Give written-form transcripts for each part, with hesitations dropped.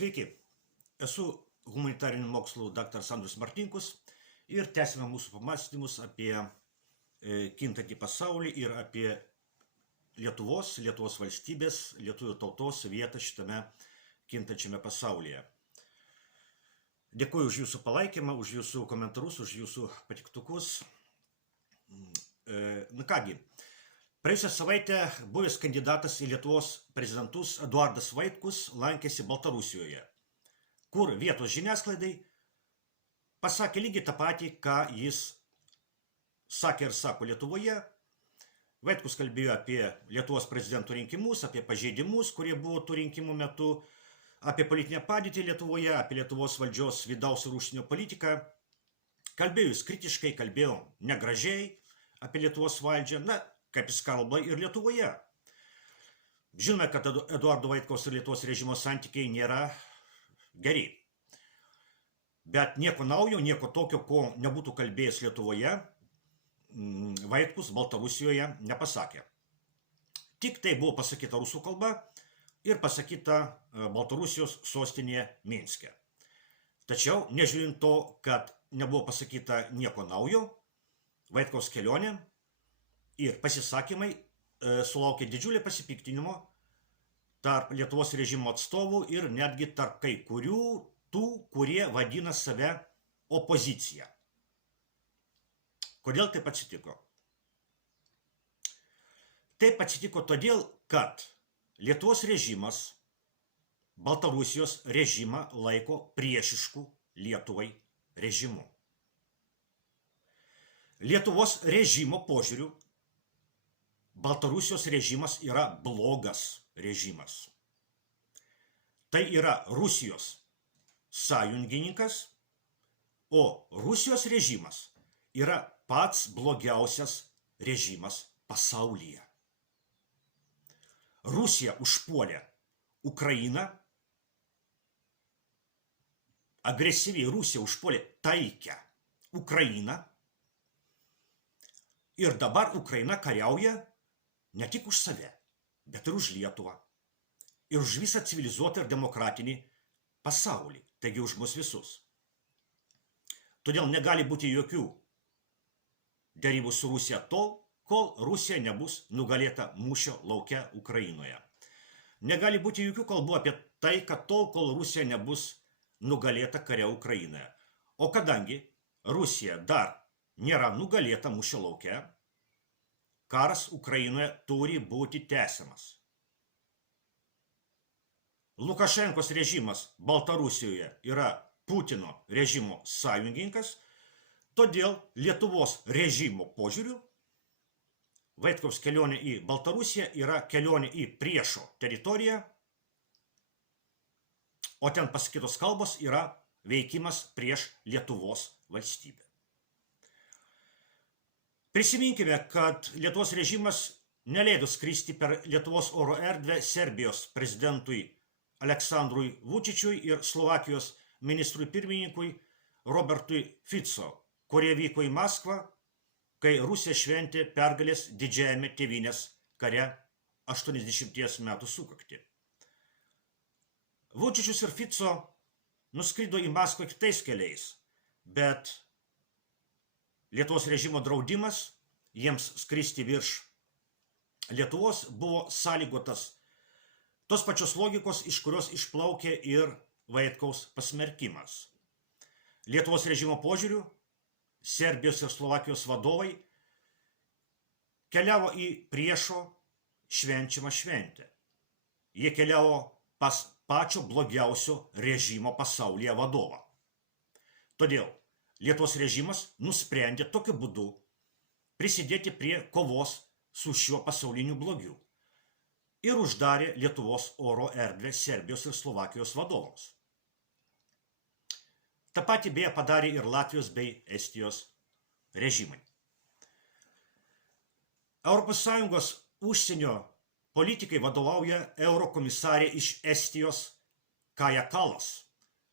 Sveiki, esu humanitarinių mokslų daktaras Andrius Martinkus ir tęsime mūsų pamąstymus apie kintantį pasaulį ir apie Lietuvos valstybės, lietuvių tautos vietą šitame kintančiame pasaulyje. Dėkuoju už jūsų palaikymą, už jūsų komentarus, už jūsų patiktukus. Na kągi, praėjusią savaitę buvęs kandidatas į Lietuvos prezidentus Eduardas Vaitkus lankėsi Baltarusijoje, kur vietos žiniasklaidai pasakė lygiai tą patį, ką jis sakė ir sako Lietuvoje. Vaitkus kalbėjo apie Lietuvos prezidentų rinkimus, apie pažeidimus, kurie buvo tų rinkimų metu, apie politinę padėtį Lietuvoje, apie Lietuvos valdžios vidaus ir užsienio politiką. Kalbėjo jis kritiškai, kalbėjo negražiai apie Lietuvos valdžią, kaip jis kalba ir Lietuvoje. Žinome, kad Eduardo Vaitkaus ir Lietuvos režimo santykiai nėra geri. Bet nieko naujo, nieko tokio, ko nebūtų kalbėjęs Lietuvoje, Vaitkus Baltarusijoje nepasakė. Tik tai buvo pasakyta rusų kalba ir pasakyta Baltarusijos sostinėje Minske. Tačiau, nežiūrint to, kad nebuvo pasakyta nieko naujo, Vaitkaus kelionė ir pasisakymai sulaukė didžiulį pasipiktinimo tarp Lietuvos režimo atstovų ir netgi tarp kai kurių tų, kurie vadina save opozicija. Kodėl taip atsitiko? Taip atsitiko todėl, kad Lietuvos režimas Baltarusijos režimą laiko priešišku Lietuvai režimu. Lietuvos režimo požiūriu Baltarusijos režimas yra blogas režimas. Tai yra Rusijos sąjungininkas, o Rusijos režimas yra pats blogiausias režimas pasaulyje. Rusija užpuolė Ukrainą, agresyviai Rusija užpuolė taikę Ukrainą ir dabar Ukraina kariauja ne tik už save, bet ir už Lietuvą ir už visą civilizuotą ir demokratinį pasaulį, taigi už mus visus. Todėl negali būti jokių derybų su Rusija tol, kol Rusija nebus nugalėta mūšio lauke Ukrainoje. Negali būti jokių kalbų apie taiką tol, kol Rusija nebus nugalėta kare Ukrainoje. O kadangi Rusija dar nėra nugalėta mūšio lauke, karas Ukrainoje turi būti tęsiamas. Lukašenkos režimas Baltarusijoje yra Putino režimo sąjungininkas, todėl Lietuvos režimo požiūriu Vaitkaus kelionė į Baltarusiją yra kelionė į priešo teritoriją, o ten pasakytos kalbos yra veikimas prieš Lietuvos valstybę. Prisiminkime, kad Lietuvos režimas neleido skristi per Lietuvos oro erdvę Serbijos prezidentui Aleksandrui Vučičiui ir Slovakijos ministrui pirmininkui Robertui Fico, kurie vyko į Maskvą, kai Rusija šventė pergalės didžiajame tėvynės kare 80 metų sukaktį. Vučičius ir Fico nuskrido į Maskvą kitais keliais, bet Lietuvos režimo draudimas jiems skristi virš Lietuvos buvo sąlygotas tos pačios logikos, iš kurios išplaukė ir Vaitkaus pasmerkimas. Lietuvos režimo požiūriu Serbijos ir Slovakijos vadovai keliavo į priešo švenčiamą šventę. Jie keliavo pas pačio blogiausio režimo pasaulyje vadovą. Todėl Lietuvos režimas nusprendė tokiu būdu prisidėti prie kovos su šiuo pasauliniu blogiu ir uždarė Lietuvos oro erdvę Serbijos ir Slovakijos vadovams. Ta pati beje padarė ir Latvijos bei Estijos režimai. ES užsienio politikai vadovauja eurokomisarė iš Estijos Kaja Kallas,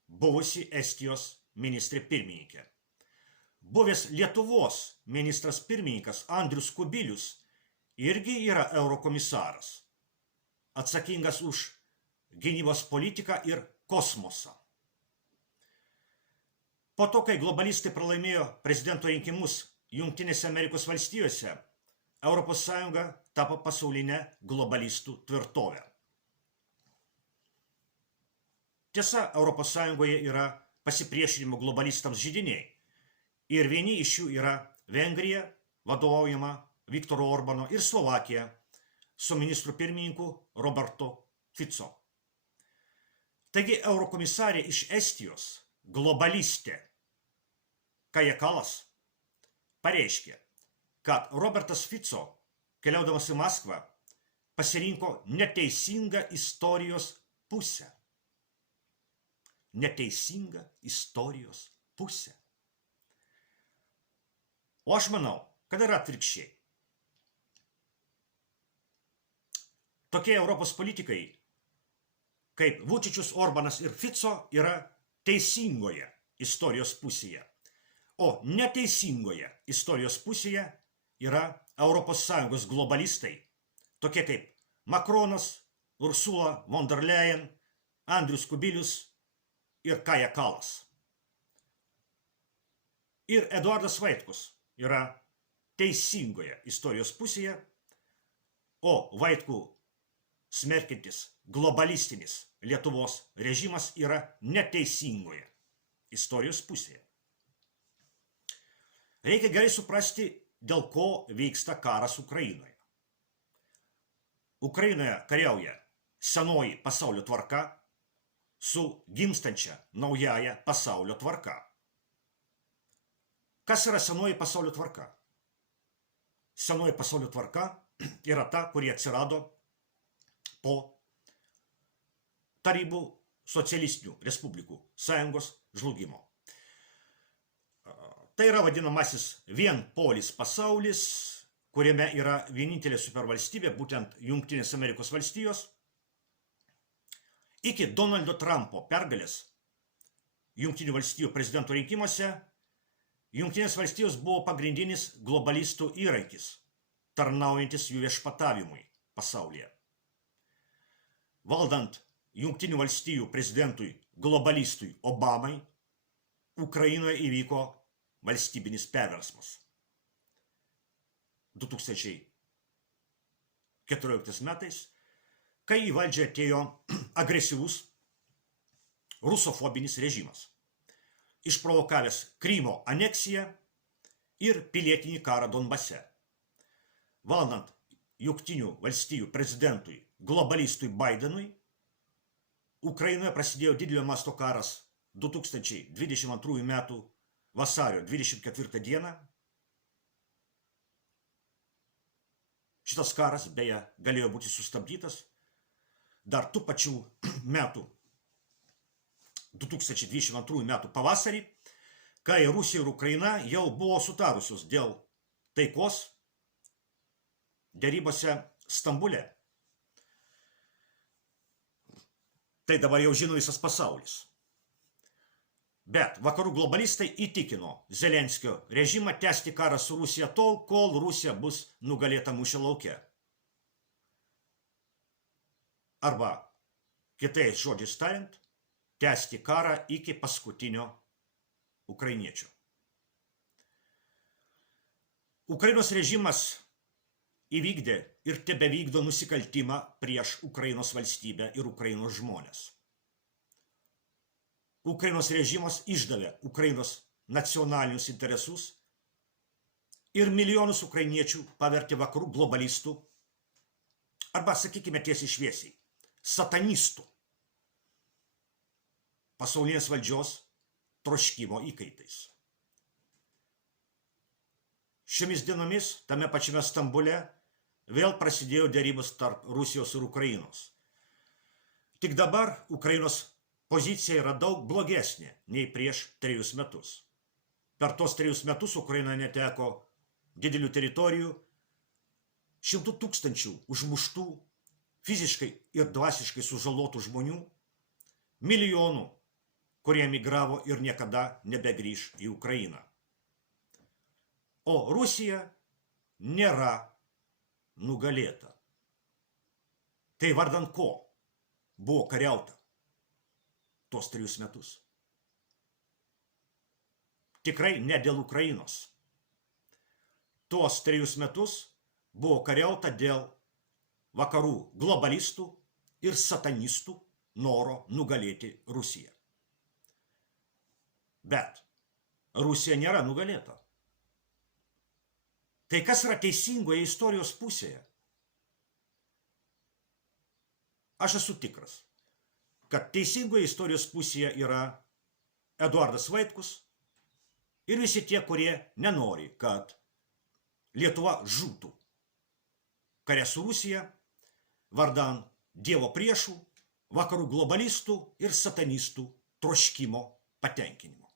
buvusi Estijos ministrė pirmininkė. Buvęs Lietuvos ministras pirmininkas Andrius Kubilius irgi yra eurokomisaras, atsakingas už gynybos politiką ir kosmosą. Po to, kai globalistai pralaimėjo prezidento rinkimus Jungtinėse Amerikos valstijose, ES tapo pasaulinė globalistų tvirtovė. Tiesa, ES yra pasipriešinimo globalistams židiniai ir vieni iš jų yra Vengrija, vadovaujama Viktoro Orbano, ir Slovakija su ministru pirmininku Roberto Fico. Taigi eurokomisarė iš Estijos, globalistė Kaja Kallas, pareiškė, kad Robertas Fico, keliaudamas į Maskvą, pasirinko neteisingą istorijos pusę. Neteisingą istorijos pusę. O aš manau, kad yra atvirkščiai. Tokie Europos politikai, kaip Vučičius, Orbanas ir Fico, yra teisingoje istorijos pusėje, o neteisingoje istorijos pusėje yra ES globalistai, tokie kaip Makronas, Ursula von der Leyen, Andrius Kubilius ir Kaja Kallas. Ir Eduardas Vaitkus yra teisingoje istorijos pusėje, o Vaitkų smerkiantis globalistinis Lietuvos režimas yra neteisingoje istorijos pusėje. Reikia gerai suprasti, dėl ko vyksta karas Ukrainoje. Ukrainoje kariauja senoji pasaulio tvarka su gimstančia naujaja pasaulio tvarka. Kas yra senoji pasaulio tvarka? Senoji pasaulio tvarka yra ta, kuri atsirado po Tarybų socialistinių respublikų sąjungos žlugimo. Tai yra vadinamasis vienpolis pasaulis, kuriame yra vienintelė supervalstybė, būtent Jungtinės Amerikos valstijos. Iki Donaldo Trumpo pergalės Jungtinių valstijų prezidento rinkimuose Jungtinės valstijos buvo pagrindinis globalistų įrankis, tarnaujantis jų viešpatavimui pasaulyje. Valdant Jungtinių valstijų prezidentui globalistui Obamai, Ukrainoje įvyko valstybinis perversmas. 2014 metais, kai į valdžią atėjo agresyvus rusofobinis režimas, išprovokavęs Krymo aneksiją ir pilietinį karą Donbase. Valdant Jungtinių valstijų prezidentui globalistui Bidenui, Ukrainoje prasidėjo didelio masto karas 2022 metų vasario 24 dieną. Šitas karas, beje, galėjo būti sustabdytas dar tų pačių metų, 2022 metų pavasarį, kai Rusija ir Ukraina jau buvo sutarusios dėl taikos derybose Stambule. Tai dabar jau žino visas pasaulis. Bet vakarų globalistai įtikino Zelenskio režimą tęsti karą su Rusija tol, kol Rusija bus nugalėta mūšio lauke. Arba, kitais žodžiais tariant, tęsti karą iki paskutinio ukrainiečio. Ukrainos režimas įvykdė ir tebevykdo nusikaltimą prieš Ukrainos valstybę ir Ukrainos žmonės. Ukrainos režimas išdavė Ukrainos nacionalinius interesus ir milijonus ukrainiečių pavertė vakarų globalistų, arba, sakykime tiesiai šviesiai, satanistų, pasaulinės valdžios troškimo įkaitais. Šiomis dienomis tame pačiame Stambule vėl prasidėjo derybos tarp Rusijos ir Ukrainos. Tik dabar Ukrainos pozicija yra daug blogesnė nei prieš 3 metus. Per tos 3 metus Ukraina neteko didelių teritorijų, 100 tūkstančių užmuštų, fiziškai ir dvasiškai sužalotų žmonių, milijonų, kurie emigravo ir niekada nebegrįš į Ukrainą. O Rusija nėra nugalėta. Tai vardan ko buvo kariauta? tuos 3 metus. Tikrai ne dėl Ukrainos. Tuos 3 metus buvo kariauta dėl vakarų globalistų ir satanistų noro nugalėti Rusiją. Bet Rusija nėra nugalėta. Tai kas yra teisingoje istorijos pusėje? Aš esu tikras, kad teisingoje istorijos pusėje yra Eduardas Vaitkus ir visi tie, kurie nenori, kad Lietuva žūtų kare su Rusija, vardan Dievo priešų, vakarų globalistų ir satanistų troškimo patenkinimo.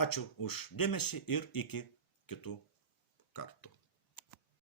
Ačiū už dėmesį ir iki kitų kartų.